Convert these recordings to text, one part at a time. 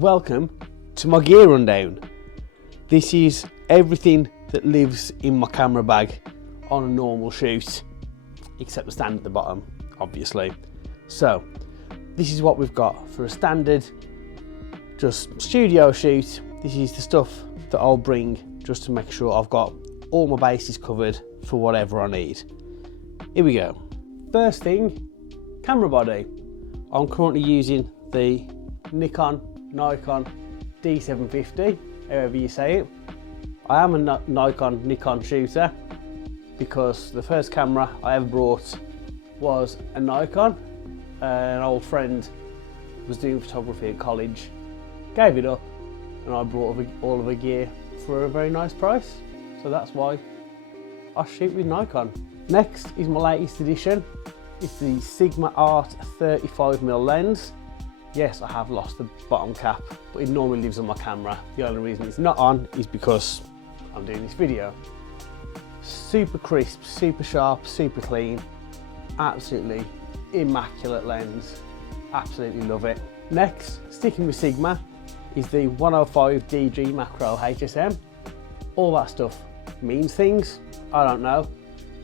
Welcome to my gear rundown. This is everything that lives in my camera bag on a normal shoot, except the stand at the bottom, obviously. So, this is what we've got for a standard, just studio shoot. This is the stuff that I'll bring just to make sure I've got all my bases covered for whatever I need. Here we go. First thing, camera body. I'm currently using the Nikon D750, however you say it. I am a Nikon shooter because the first camera I ever brought was a Nikon. An old friend was doing photography at college, gave it up, and I brought all of the gear for a very nice price. So that's why I shoot with Nikon. Next is my latest addition. It's the Sigma Art 35mm lens. Yes, I have lost the bottom cap, but it normally lives on my camera. The only reason it's not on is because I'm doing this video. Super crisp, super sharp, super clean. Absolutely immaculate lens. Absolutely love it. Next, sticking with Sigma, is the 105 DG Macro HSM. All that stuff means things. I don't know.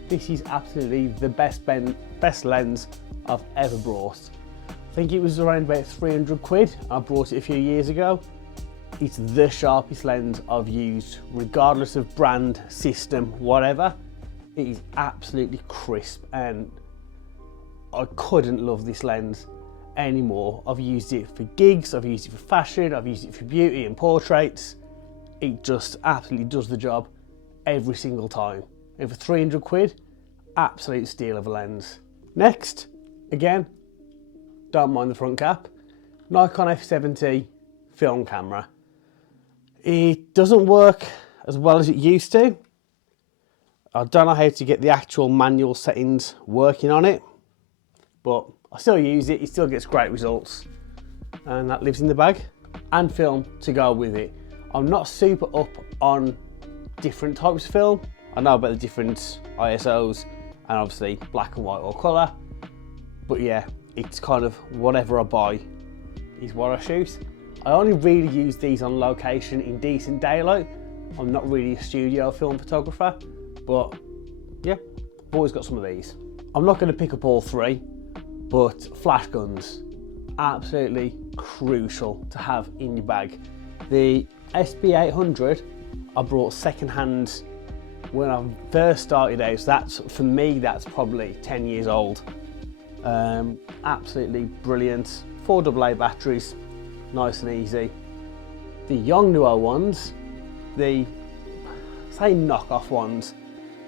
This is absolutely the best lens I've ever brought. I think it was around about 300 quid. I brought it a few years ago. It's the sharpest lens I've used, regardless of brand, system, whatever. It is absolutely crisp and I couldn't love this lens anymore. I've used it for gigs, I've used it for fashion, I've used it for beauty and portraits. It just absolutely does the job every single time. And for 300 quid, absolute steal of a lens. Next, again, don't mind the front cap, Nikon F70 film camera. It doesn't work as well as it used to. I don't know how to get the actual manual settings working on it, but I still use it, it still gets great results. And that lives in the bag, and film to go with it. I'm not super up on different types of film. I know about the different ISOs and obviously black and white or colour, but yeah, it's kind of whatever I buy is what I shoot. I only really use these on location in decent daylight. I'm not really a studio film photographer, but yeah, I've always got some of these. I'm not going to pick up all three, but flash guns, absolutely crucial to have in your bag. The SB800 I brought secondhand when I first started out, so that's, for me, that's probably 10 years old. Absolutely brilliant, 4 AA batteries, nice and easy. The Yongnuo ones, the, say knockoff ones,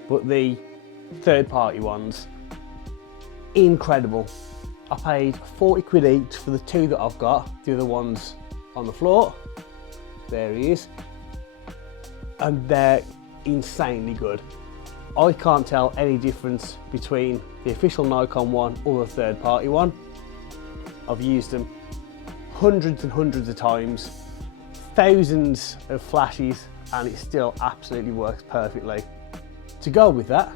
but the third-party ones, incredible. I paid 40 quid each for the 2 that I've got, the other one's on the floor. There he is. And they're insanely good. I can't tell any difference between the official Nikon one or the third party one. I've used them hundreds and hundreds of times, thousands of flashes, and it still absolutely works perfectly. To go with that,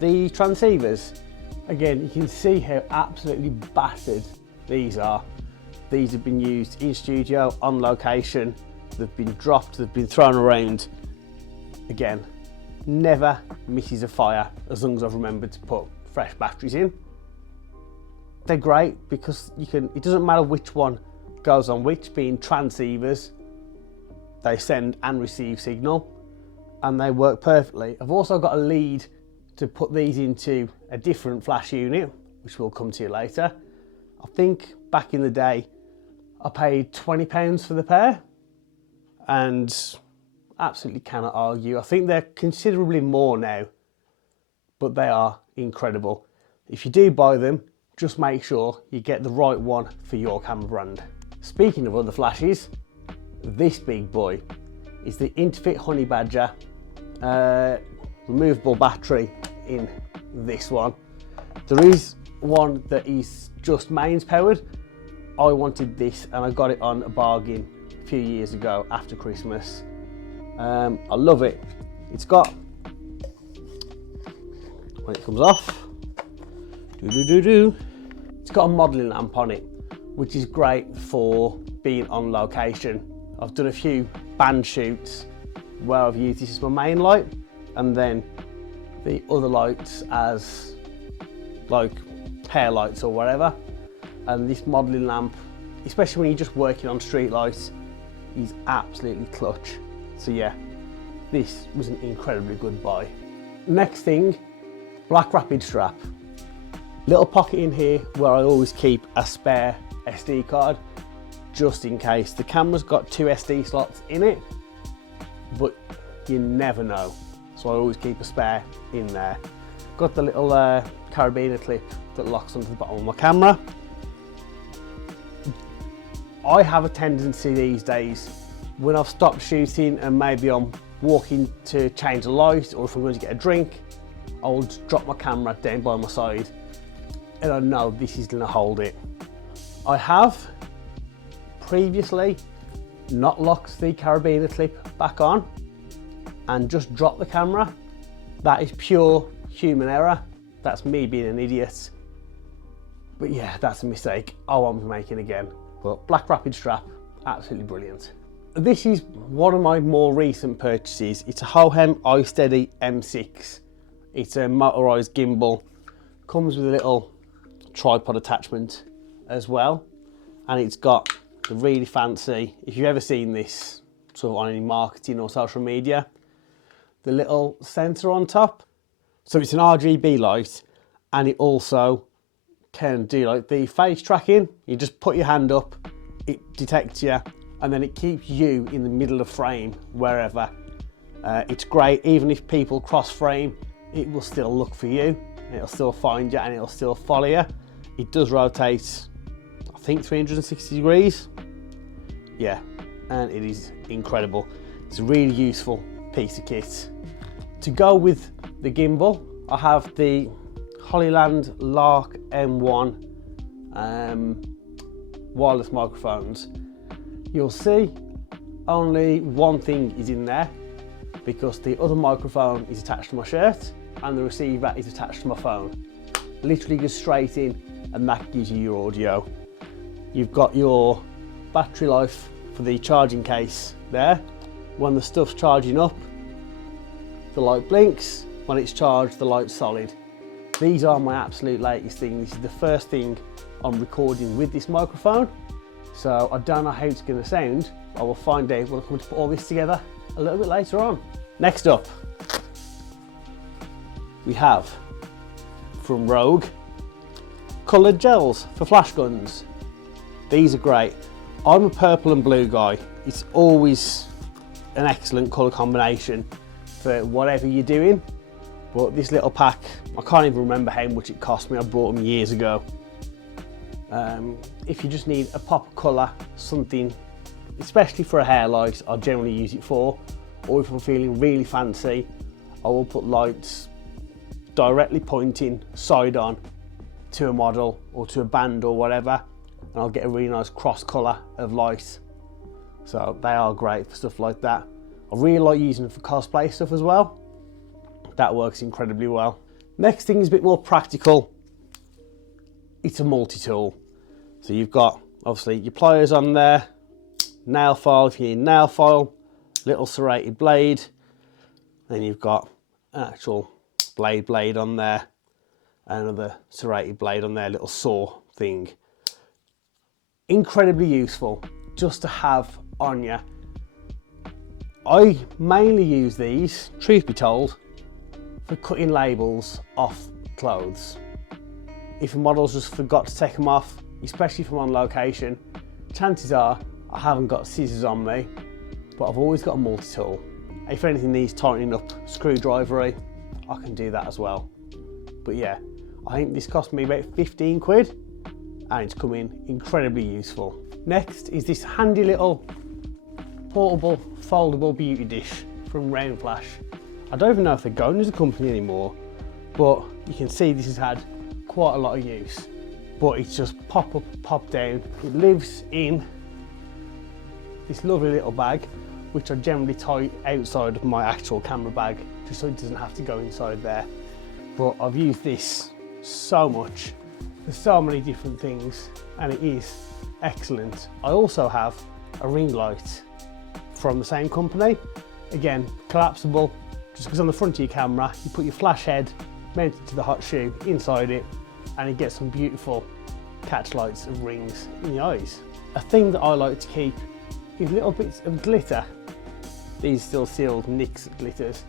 the transceivers. Again, you can see how absolutely battered these are. These have been used in studio, on location, they've been dropped, they've been thrown around. Again, never misses a fire as long as I've remembered to put fresh batteries in. They're great because it doesn't matter which one goes on which, being transceivers, they send and receive signal and they work perfectly. I've also got a lead to put these into a different flash unit, which we'll come to later. I think back in the day, I paid £20 for the pair and absolutely cannot argue. I think they're considerably more now, but they are incredible. If you do buy them, just make sure you get the right one for your camera brand. Speaking of other flashes, this big boy is the Interfit Honey Badger removable battery in this one. There is one that is just mains powered. I wanted this and I got it on a bargain a few years ago after Christmas. I love it. It's got, when it comes off, it's got a modelling lamp on it, which is great for being on location. I've done a few band shoots where I've used this as my main light, and then the other lights as like hair lights or whatever. And this modelling lamp, especially when you're just working on street lights, is absolutely clutch. So yeah, this was an incredibly good buy. Next thing, Black Rapid strap. Little pocket in here where I always keep a spare SD card, just in case. The camera's got 2 SD slots in it, but you never know. So I always keep a spare in there. Got the little carabiner clip that locks onto the bottom of my camera. I have a tendency these days, when I've stopped shooting and maybe I'm walking to change a light, or if I'm going to get a drink, I'll just drop my camera down by my side and I know this is going to hold it. I have previously not locked the carabiner clip back on and just dropped the camera. That is pure human error. That's me being an idiot. But yeah, that's a mistake I won't be making again. But Black Rapid strap, absolutely brilliant. This is one of my more recent purchases. It's a Hohem iSteady M6. It's a motorised gimbal. Comes with a little tripod attachment as well. And it's got the really fancy, if you've ever seen this sort of on any marketing or social media, the little sensor on top. So it's an RGB light, and it also can do like the face tracking. You just put your hand up, it detects you, and then it keeps you in the middle of frame wherever. It's great, even if people cross frame, it will still look for you, it'll still find you, and it'll still follow you. It does rotate, I think 360 degrees. Yeah, and it is incredible. It's a really useful piece of kit. To go with the gimbal, I have the Hollyland Lark M1 wireless microphones. You'll see only one thing is in there, because the other microphone is attached to my shirt and the receiver is attached to my phone. Literally goes straight in, and that gives you your audio. You've got your battery life for the charging case there. When the stuff's charging up, the light blinks. When it's charged, the light's solid. These are my absolute latest thing. This is the first thing I'm recording with this microphone. So I don't know how it's going to sound. I will find out when I come to put all this together a little bit later on. Next up, we have from Rogue coloured gels for flash guns. These are great. I'm a purple and blue guy. It's always an excellent colour combination for whatever you're doing. But this little pack, I can't even remember how much it cost me. I bought them years ago. If you just need a pop of colour, something, especially for a hair light, I generally use it for. Or if I'm feeling really fancy, I will put lights directly pointing side on to a model or to a band or whatever, and I'll get a really nice cross colour of light. So they are great for stuff like that. I really like using them for cosplay stuff as well. That works incredibly well. Next thing is a bit more practical. It's a multi-tool. So you've got obviously your pliers on there, nail file if you need nail file, little serrated blade, then you've got an actual blade on there, another serrated blade on there, little saw thing. Incredibly useful just to have on you. I mainly use these, truth be told, for cutting labels off clothes. If a model's just forgot to take them off, especially if I'm on location, chances are I haven't got scissors on me, but I've always got a multi-tool. If anything needs tightening up screwdrivery, I can do that as well. But yeah, I think this cost me about 15 quid and it's coming incredibly useful. Next is this handy little portable foldable beauty dish from Round Flash. I don't even know if they're going as a company anymore, but you can see this has had quite a lot of use. But it's just pop up, pop down. It lives in this lovely little bag, which I generally tie outside of my actual camera bag, just so it doesn't have to go inside there. But I've used this so much There's so many different things and it is excellent. I also have a ring light from the same company. Again, collapsible, just goes on the front of your camera, you put your flash head mounted to the hot shoe inside it, and you get some beautiful catch lights and rings in the eyes. A thing that I like to keep is little bits of glitter. These still sealed NYX glitters,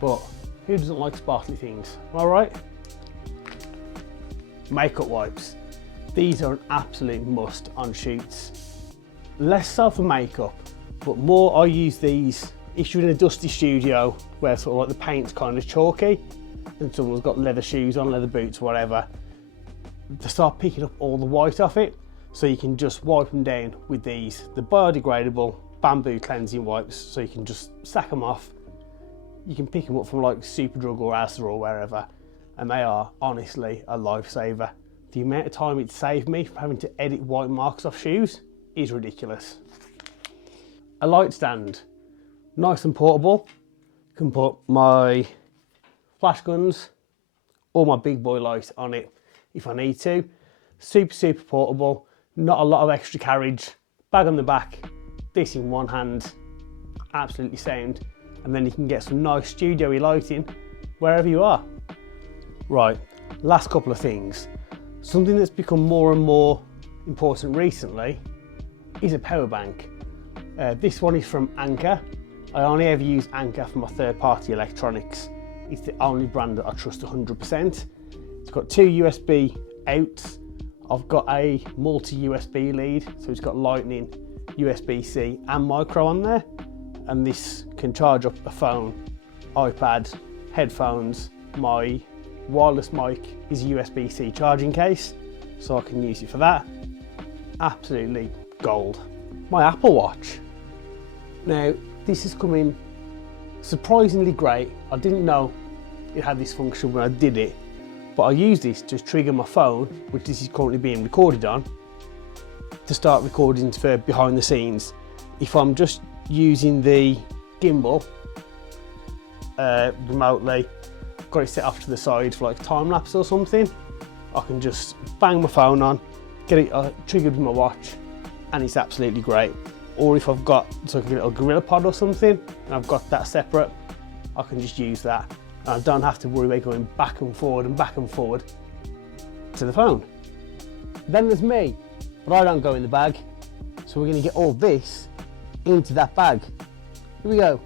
but who doesn't like sparkly things, am I right? Makeup wipes. These are an absolute must on shoots. Less so for makeup, but more I use these if you're in a dusty studio where sort of like the paint's kind of chalky and someone's got leather shoes on, leather boots, whatever, to start picking up all the white off it, so you can just wipe them down with these, the biodegradable bamboo cleansing wipes, so you can just sack them off. You can pick them up from like Superdrug or Asda or wherever, and they are honestly a lifesaver. The amount of time it saved me from having to edit white marks off shoes is ridiculous. A light stand, nice and portable. Can put my flash guns or my big boy light on it if I need to. Super portable, not a lot of extra carriage. Bag on the back, this in one hand, absolutely sound. And then you can get some nice studio-y lighting wherever you are. Right, last couple of things. Something that's become more and more important recently is a power bank. This one is from Anker. I only ever use Anker for my third-party electronics. It's the only brand that I trust 100%. It's got two USB outs. I've got a multi-USB lead, so it's got lightning, USB-C and micro on there. And this can charge up a phone, iPad, headphones. My wireless mic is a USB-C charging case, so I can use it for that. Absolutely gold. My Apple Watch. Now, this is coming surprisingly great. I didn't know it had this function when I did it, but I use this to trigger my phone, which this is currently being recorded on, to start recording for behind the scenes. If I'm just using the gimbal remotely, got it set off to the side for like time lapse or something, I can just bang my phone on, get it triggered with my watch, and it's absolutely great. Or if I've got like a little Gorilla Pod or something, and I've got that separate, I can just use that. And I don't have to worry about going back and forward to the phone. Then there's me, but I don't go in the bag. So we're gonna get all this into that bag. Here we go.